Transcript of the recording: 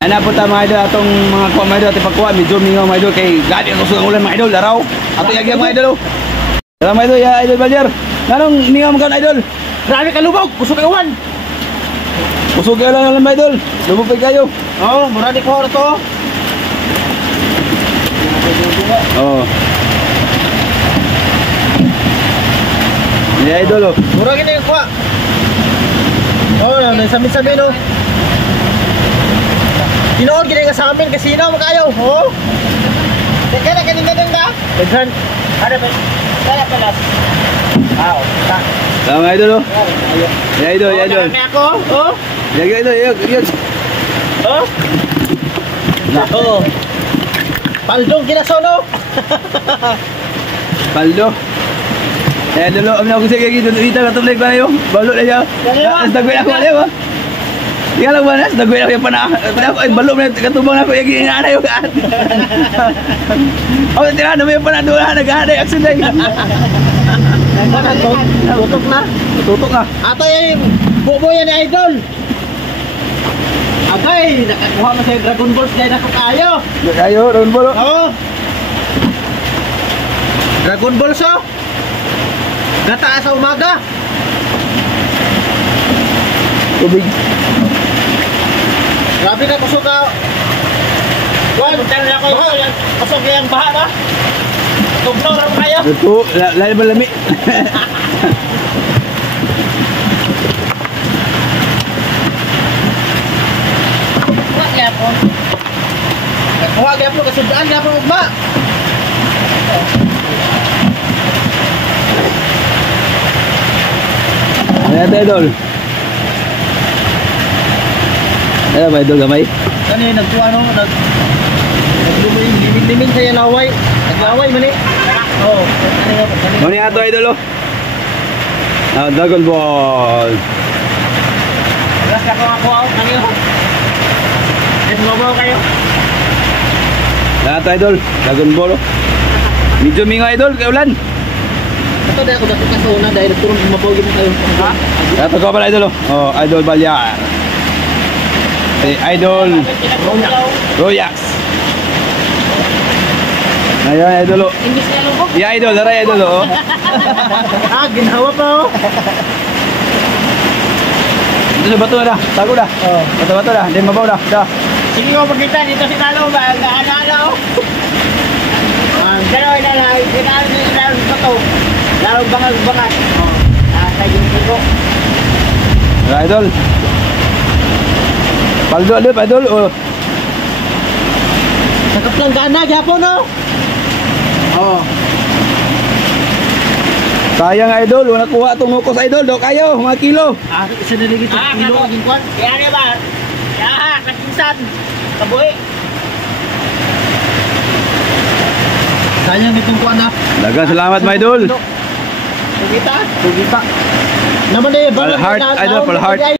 Ana po ta mga idol atong mga kuha mga idol, ati pagkuha medyo mingaw mga idol kay gadi ang usugang ulan mga idol, laraw ato yagyan mga idol. Tara mga idol, ya idol Balyer. Nanong mingaw mga idol? Grabe ka lubog, kusog kawan. Kusog kayo lang mga idol. Lubog pa kayo. Oh, mura di ko to. Oh. Ya idol oh. Mura gini yung kuha. Oh, nasamin-samin oh. Tinood gini ka sa amin, kasino makayo. Oh. Teka na kanin-kanin ka. Daghan. Ano ba? Kaya pala. Ah, ta. Tama idol oh. Ya idol, ya idol. Ako, oh. Ya idol, ya. Oh. Oh. Paldong kinasono. Paldo. Ya idol, amna ako sige gitu dito na tuloy ba yo. Balot na siya. Dagway ako ali ba? Tingala ba na? Dagway ako pa na. Ay balot na katubang na ko yung inaanay ko. Oh, tira na may pa na doon nag-aanay accident. Tutok na. Tutok na. Ato yung bubo yan ni Idol. Agay, nakakuha mo sa Dragon Balls dahil ako kayo. Kayo, Dragon Ball. Oo. Dragon Balls oh. Gata sa umaga. Tubig. Grabe ka kusog ka. Kuan, tara na ako. Kusog yung baha ba? Tugno rin kayo. Ito, lalim ba lami? Kaya po. Nakuha kaya po, kasudaan kaya po ugma. Ayan, idol. Ayan ba, idol, gamay? Kani, nagkuha no, liming-liming sa laway. Naglaway man eh. Oo. Mani nga ito, idol, oh. Dragon Ball. Alas ka kung ako out, kanyo. Nagmabaw kayo. Ayan ito, idol. Dragon Ball, oh. Medyo mingo, idol, kay ulan. Ito dahil ako dati kasuna dahil nagturong mapawagin mo kayo. Ha? Ito ko pala, idol, oh. Oh, idol Balyar. Idol Royax. Ayan, idol, oh. Imbis na lubog. Yeah, idol, daray, idol, oh. Ah, ginawa pa oh. Ito sa bato na, tago na. Oh. Bato na, hindi mabaw na. Da. Sige ko magkita dito si Talo ba? Ano oh. Dalawa na lang, ginalo pa to. Lalo bangal-bangal. Oh. Sa yung buko. Ayan, idol. Paldo, idol, oh. Sakap lang gana, gyapon no? Oh. Sayang idol, wala kuha itong nukos idol, do kayo, mga kilo. Ah, isa na lagi itong kilo maging kwan. Kaya niya ba? Kaya, kakinsan. Kabuhi. Sayang itong kwan na. Dagang salamat mga idol. Tugita? Tugita. Naman eh, Palheart, idol, Palheart.